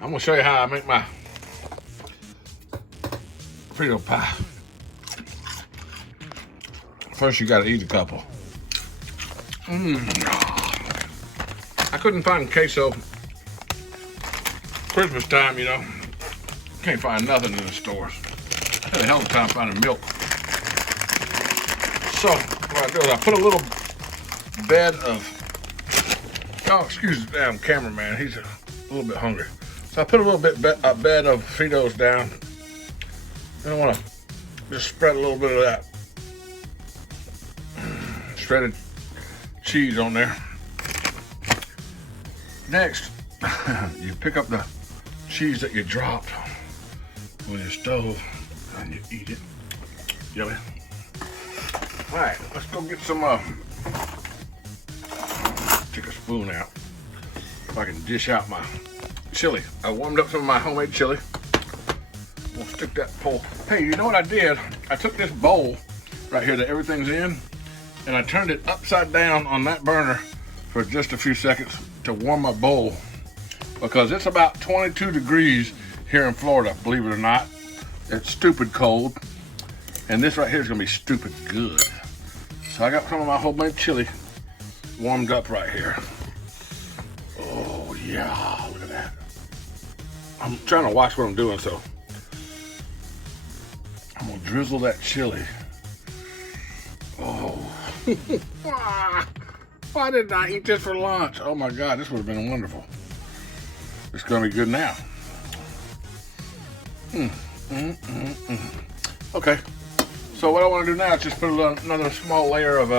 I'm gonna show you how I make my Frito pie. First, you gotta eat a couple. I couldn't find queso. Christmas time, you know, can't find nothing in the stores. I had a hell of a time finding milk. So what I do is I put a little bed of, oh, excuse the damn cameraman, he's a little bit hungry. So I put a little bit a bed of Fritos down. And I want to just spread a little bit of that shredded cheese on there. Next, you pick up the cheese that you dropped on your stove and you eat it. Yummy. All right, let's go get some, take a spoon out if I can dish out my chili. I warmed up some of my homemade chili. We'll stick that pole. Hey, you know what I did? I took this bowl right here that everything's in and I turned it upside down on that burner for just a few seconds to warm my bowl because it's about 22 degrees here in Florida, believe it or not. It's stupid cold. And this right here is gonna be stupid good. So I got some of my homemade chili warmed up right here. Oh yeah, look at that. I'm trying to watch what I'm doing, so I'm gonna drizzle that chili. Oh. Why didn't I eat this for lunch? Oh my God, this would have been wonderful. It's gonna be good now. Okay, so what I want to do now is just put another small layer of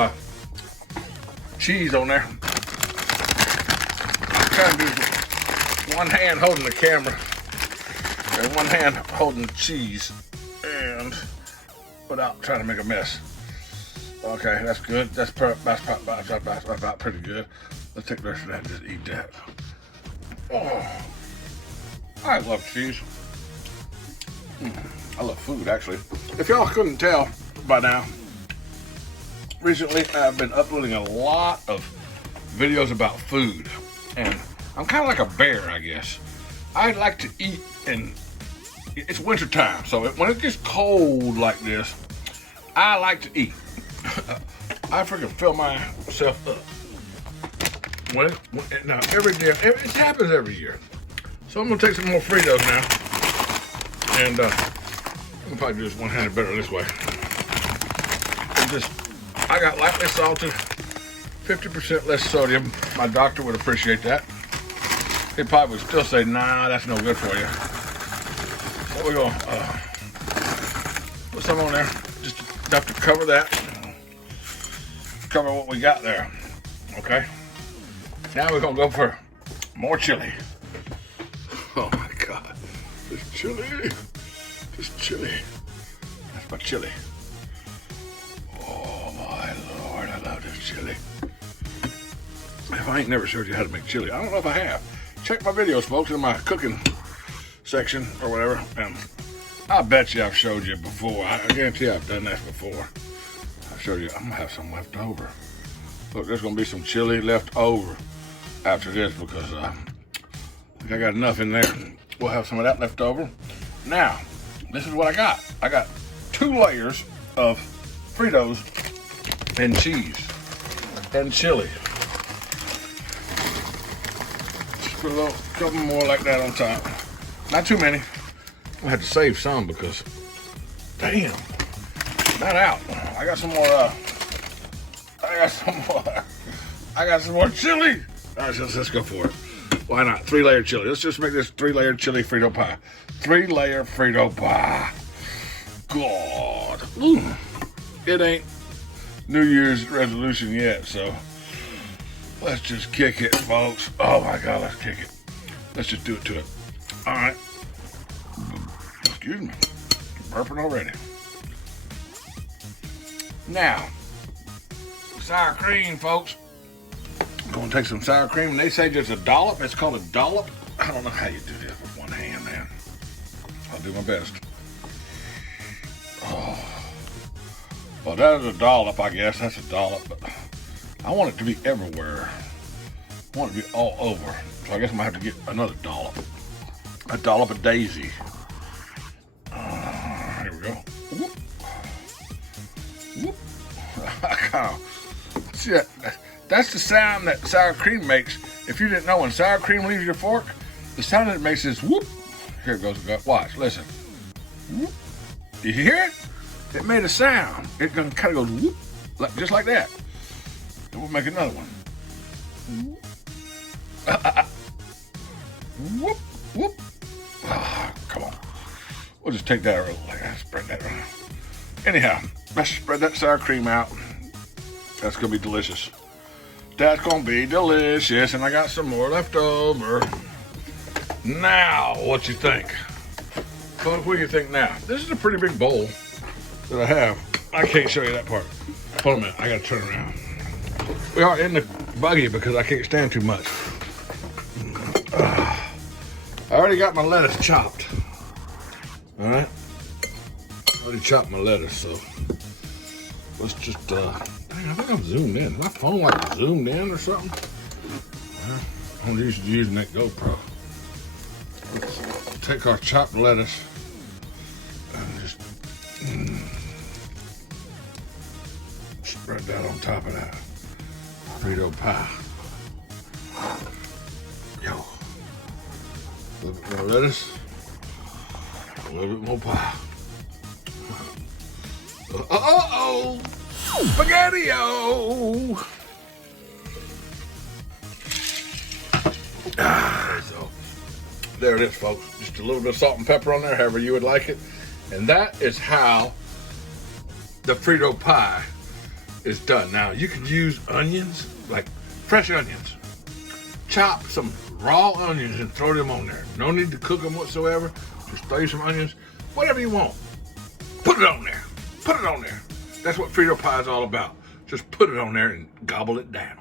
cheese on there. I'm trying to do one hand holding the camera and one hand holding the cheese and without trying to make a mess. Okay, that's good. That's about pretty good. Let's take the rest of that and just eat that. Oh, I love cheese. I love food, actually. If y'all couldn't tell by now, recently I've been uploading a lot of videos about food. And I'm kind of like a bear, I guess. I like to eat, and it's winter time, so when it gets cold like this, I like to eat. I freaking fill myself up. Now every day, it happens every year. So I'm gonna take some more Fritos now, and I can probably do this one-handed better this way. I got lightly salted, 50% less sodium. My doctor would appreciate that. He probably would still say, nah, that's no good for you. So we're gonna put some on there, just enough to cover that. Cover what we got there, okay? Now we're gonna go for more chili. Oh my God, this chili. That's my chili. Oh my Lord, I love this chili. If I ain't never showed you how to make chili, I don't know if I have. Check my videos, folks, in my cooking section or whatever, and I bet you I've showed you before. I guarantee I've done that before. Show you, I'm gonna have some left over. Look, there's gonna be some chili left over after this because I think I got enough in there. We'll have some of that left over. Now, this is what I got. I got 2 layers of Fritos and cheese and chili. Just put a couple more like that on top. Not too many. I had to save some because, damn. Not out. I got some more. I got some more chili. All right, let's go for it. Why not? 3-layer chili. Let's just make this 3-layer chili Frito pie. 3-layer Frito pie. God. Ooh. It ain't New Year's resolution yet, so let's just kick it, folks. Oh my God, let's kick it. Let's just do it to it. All right. Excuse me. I'm burping already. Now, sour cream, folks. I'm gonna take some sour cream, and they say just a dollop. It's called a dollop. I don't know how you do this with one hand, man. I'll do my best. Oh, well, that is a dollop, I guess. That's a dollop, but I want it to be everywhere. I want it to be all over. So I guess I'm gonna have to get another dollop. a dollop of daisy. Here we go. Whoop. Whoop. See that? That's the sound that sour cream makes. If you didn't know, when sour cream leaves your fork, the sound that it makes is whoop. Here it goes. Watch. Listen. Whoop. Did you hear it? It made a sound. It kind of goes whoop, just like that. And we'll make another one. Whoop, whoop. Oh, come on. We'll just take that around like that. Spread that around. Anyhow, let's spread that sour cream out. That's gonna be delicious. That's gonna be delicious, and I got some more left over. Now, what you think? What do you think now? This is a pretty big bowl that I have. I can't show you that part. Hold a minute, I gotta turn around. We are in the buggy because I can't stand too much. I already got my lettuce chopped. All right, I already chopped my lettuce, so let's just, dang, I think I'm zoomed in. Is my phone like zoomed in or something? I'm used to using that GoPro. Let's take our chopped lettuce and just spread that on top of that Frito pie. Yo, a little bit more lettuce, a little bit more pie. Uh-oh! Spaghetti-o! So, there it is, folks. Just a little bit of salt and pepper on there, however you would like it. And that is how the Frito pie is done. Now, you could use onions, like fresh onions. Chop some raw onions and throw them on there. No need to cook them whatsoever. Just throw some onions, whatever you want. Put it on there. Put it on there. That's what Frito pie is all about. Just put it on there and gobble it down.